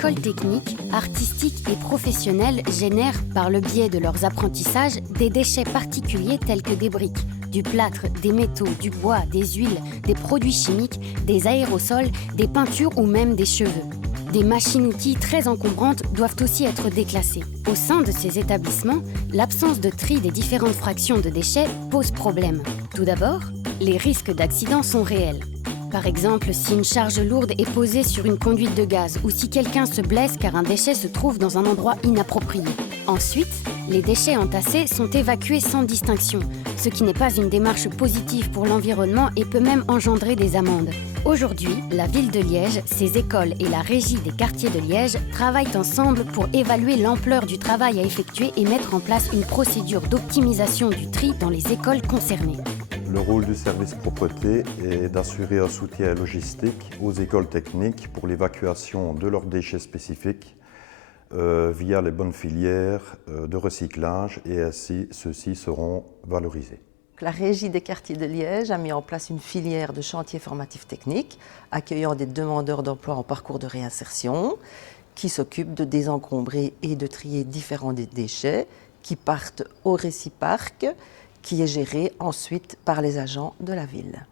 écoles techniques, artistiques et professionnelles génèrent, par le biais de leurs apprentissages, des déchets particuliers tels que des briques, du plâtre, des métaux, du bois, des huiles, des produits chimiques, des aérosols, des peintures ou même des cheveux. Des machines-outils très encombrantes doivent aussi être déclassées. Au sein de ces établissements, l'absence de tri des différentes fractions de déchets pose problème. Tout d'abord, les risques d'accident sont réels. Par exemple, si une charge lourde est posée sur une conduite de gaz ou si quelqu'un se blesse car un déchet se trouve dans un endroit inapproprié. Ensuite, les déchets entassés sont évacués sans distinction, ce qui n'est pas une démarche positive pour l'environnement et peut même engendrer des amendes. Aujourd'hui, la ville de Liège, ses écoles et la régie des quartiers de Liège travaillent ensemble pour évaluer l'ampleur du travail à effectuer et mettre en place une procédure d'optimisation du tri dans les écoles concernées. Le rôle du service propreté est d'assurer un soutien logistique aux écoles techniques pour l'évacuation de leurs déchets spécifiques via les bonnes filières de recyclage et ainsi ceux-ci seront valorisés. La régie des quartiers de Liège a mis en place une filière de chantier formatif technique accueillant des demandeurs d'emploi en parcours de réinsertion qui s'occupe de désencombrer et de trier différents déchets qui partent au réciparc qui est géré ensuite par les agents de la ville.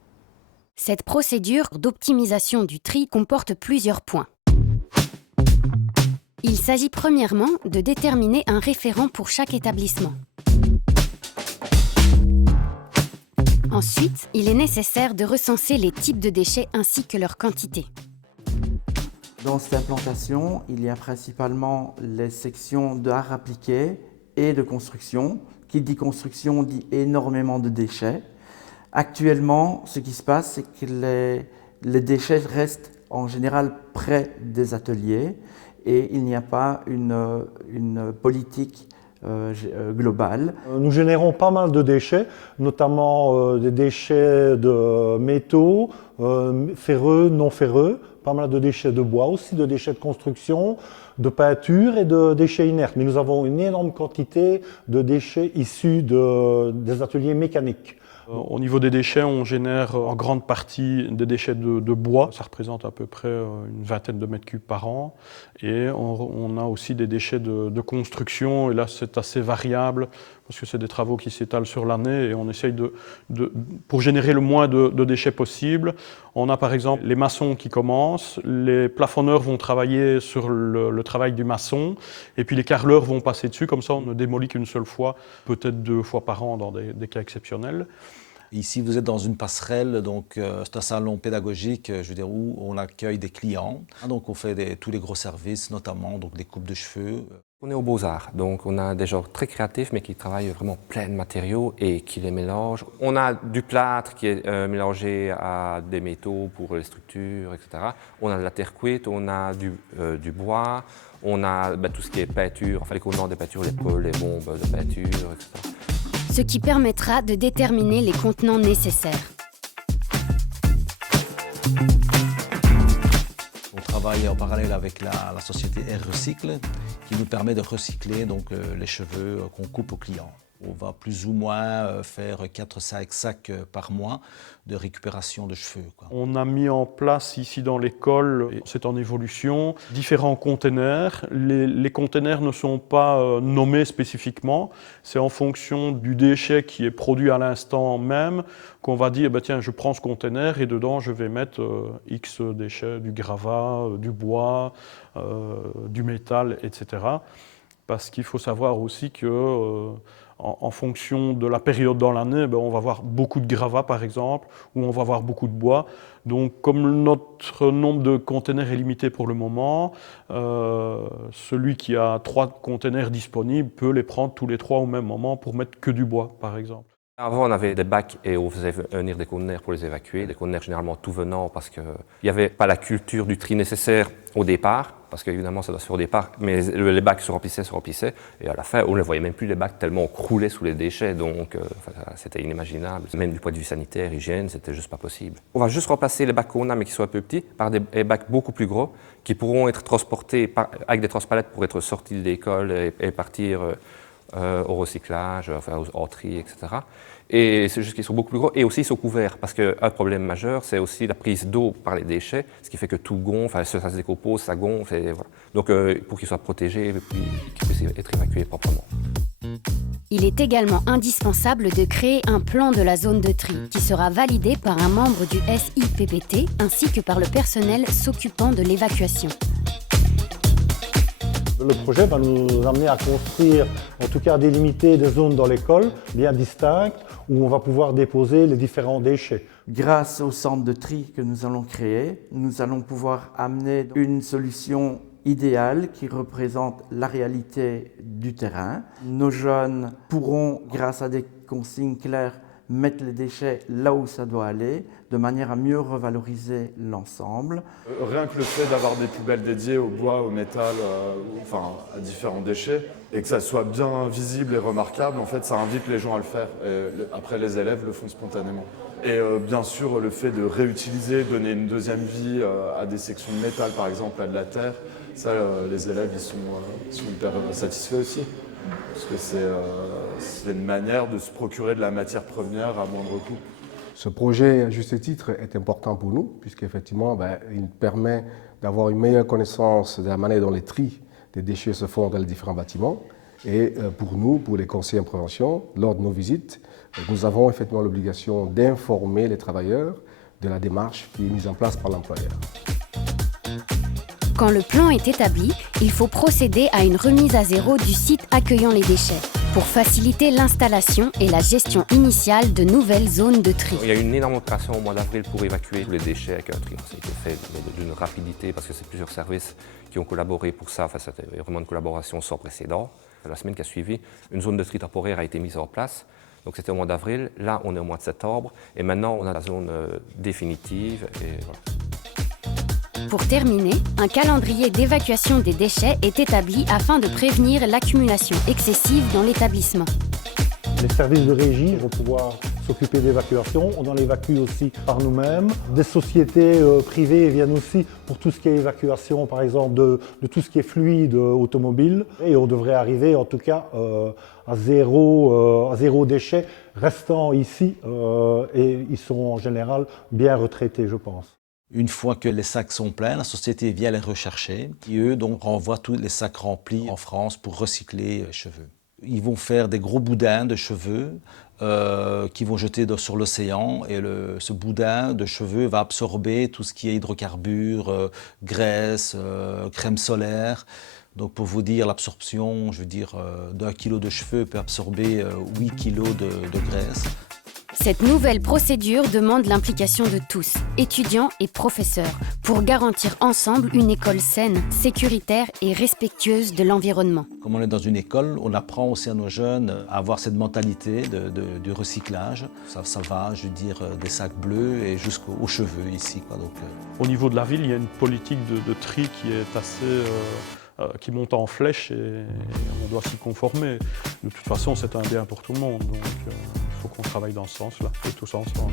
Cette procédure d'optimisation du tri comporte plusieurs points. Il s'agit premièrement de déterminer un référent pour chaque établissement. Ensuite, il est nécessaire de recenser les types de déchets ainsi que leur quantité. Dans cette implantation, il y a principalement les sections d'art appliqué et de construction. Qui dit construction dit énormément de déchets. Actuellement, ce qui se passe, c'est que les déchets restent en général près des ateliers et il n'y a pas une politique globale. Nous générons pas mal de déchets, notamment des déchets de métaux, ferreux, non ferreux, pas mal de déchets de bois aussi, de déchets de construction, de peinture et de déchets inertes. Mais nous avons une énorme quantité de déchets issus des ateliers mécaniques. Au niveau des déchets, on génère en grande partie des déchets de bois. Ça représente à peu près une vingtaine de mètres cubes par an. Et on a aussi des déchets de construction. Et là, c'est assez variable parce que c'est des travaux qui s'étalent sur l'année. Et on essaye pour générer le moins de déchets possible. On a par exemple les maçons qui commencent. Les plafonneurs vont travailler sur le travail du maçon. Et puis les carreleurs vont passer dessus. Comme ça, on ne démolit qu'une seule fois, peut-être 2 fois par an dans des cas exceptionnels. Ici, vous êtes dans une passerelle, donc c'est un salon pédagogique, je veux dire, où on accueille des clients. Donc on fait tous les gros services, notamment donc des coupes de cheveux. On est aux Beaux-Arts, donc on a des gens très créatifs, mais qui travaillent vraiment plein de matériaux et qui les mélangent. On a du plâtre qui est mélangé à des métaux pour les structures, etc. On a de la terre cuite, on a du bois, on a tout ce qui est peinture, enfin les contenants des peintures, les pôles, les bombes de peinture, etc. Ce qui permettra de déterminer les contenants nécessaires. On travaille en parallèle avec la société Air Recycle qui nous permet de recycler donc, les cheveux qu'on coupe aux clients. On va plus ou moins faire 4-5 sacs par mois de récupération de cheveux. On a mis en place ici dans l'école, et c'est en évolution, différents containers. Les containers ne sont pas nommés spécifiquement. C'est en fonction du déchet qui est produit à l'instant même qu'on va dire tiens, je prends ce container et dedans je vais mettre X déchets, du gravat, du bois, du métal, etc. Parce qu'il faut savoir aussi que en fonction de la période dans l'année, on va avoir beaucoup de gravats par exemple, ou on va avoir beaucoup de bois. Donc comme notre nombre de containers est limité pour le moment, celui qui a 3 containers disponibles peut les prendre tous les 3 au même moment pour mettre que du bois par exemple. Avant, on avait des bacs et on faisait venir des conteneurs pour les évacuer, des conteneurs généralement tout venant parce qu'il n'y avait pas la culture du tri nécessaire au départ, parce qu'évidemment ça doit se faire au départ, mais les bacs se remplissaient, et à la fin on ne voyait même plus les bacs tellement on croulait sous les déchets, donc c'était inimaginable. Même du point de vue sanitaire, hygiène, c'était juste pas possible. On va juste remplacer les bacs qu'on a, mais qui sont un peu petits, par des bacs beaucoup plus gros, qui pourront être transportés avec des transpalettes pour être sortis de l'école et partir au recyclage, au tri, etc. Et c'est juste qu'ils sont beaucoup plus gros et aussi ils sont couverts parce qu'un problème majeur, c'est aussi la prise d'eau par les déchets, ce qui fait que tout gonfle, ça se décompose, ça gonfle. Et voilà. Donc pour qu'ils soient protégés et qu'ils puissent être évacués proprement. Il est également indispensable de créer un plan de la zone de tri qui sera validé par un membre du SIPPT ainsi que par le personnel s'occupant de l'évacuation. Le projet va nous amener à construire, en tout cas à délimiter des zones dans l'école bien distinctes où on va pouvoir déposer les différents déchets. Grâce au centre de tri que nous allons créer, nous allons pouvoir amener une solution idéale qui représente la réalité du terrain. Nos jeunes pourront, grâce à des consignes claires, mettre les déchets là où ça doit aller, de manière à mieux revaloriser l'ensemble. Rien que le fait d'avoir des poubelles dédiées au bois, au métal, enfin à différents déchets, et que ça soit bien visible et remarquable, en fait, ça invite les gens à le faire. Et après, les élèves le font spontanément. Et bien sûr, le fait de réutiliser, donner une deuxième vie à des sections de métal, par exemple, à de la terre, ça, les élèves, ils sont hyper satisfaits aussi. Parce que c'est une manière de se procurer de la matière première à moindre coût. Ce projet, à juste titre, est important pour nous, puisqu'effectivement, il permet d'avoir une meilleure connaissance de la manière dont les tris des déchets se font dans les différents bâtiments. Et pour nous, pour les conseillers en prévention, lors de nos visites, nous avons effectivement l'obligation d'informer les travailleurs de la démarche qui est mise en place par l'employeur. Quand le plan est établi, il faut procéder à une remise à zéro du site accueillant les déchets pour faciliter l'installation et la gestion initiale de nouvelles zones de tri. Il y a eu une énorme opération au mois d'avril pour évacuer tous les déchets avec un tri. Ça a été fait d'une rapidité parce que c'est plusieurs services qui ont collaboré pour ça. Enfin, c'était vraiment une collaboration sans précédent. La semaine qui a suivi, une zone de tri temporaire a été mise en place. Donc c'était au mois d'avril. Là, on est au mois de septembre. Et maintenant, on a la zone définitive. Et voilà. Pour terminer, un calendrier d'évacuation des déchets est établi afin de prévenir l'accumulation excessive dans l'établissement. Les services de régie vont pouvoir s'occuper d'évacuation. On en évacue aussi par nous-mêmes. Des sociétés privées viennent aussi pour tout ce qui est évacuation, par exemple, de tout ce qui est fluide automobile. Et on devrait arriver, en tout cas, à zéro déchet restant ici. Et ils sont en général bien retraités, je pense. Une fois que les sacs sont pleins, la société vient les rechercher et eux donc renvoient tous les sacs remplis en France pour recycler les cheveux. Ils vont faire des gros boudins de cheveux qu'ils vont jeter sur l'océan et ce boudin de cheveux va absorber tout ce qui est hydrocarbures, graisse, crème solaire. Donc pour vous dire l'absorption, je veux dire, d'1 kilo de cheveux peut absorber 8 kilos de graisse. Cette nouvelle procédure demande l'implication de tous, étudiants et professeurs, pour garantir ensemble une école saine, sécuritaire et respectueuse de l'environnement. Comme on est dans une école, on apprend aussi à nos jeunes à avoir cette mentalité du recyclage. Ça va, je veux dire, des sacs bleus et jusqu'aux cheveux ici, quoi. Donc, Au niveau de la ville, il y a une politique de tri qui est assez... qui monte en flèche et on doit s'y conformer. De toute façon, c'est un bien pour tout le monde, donc il faut qu'on travaille dans ce sens-là, et tous ensemble.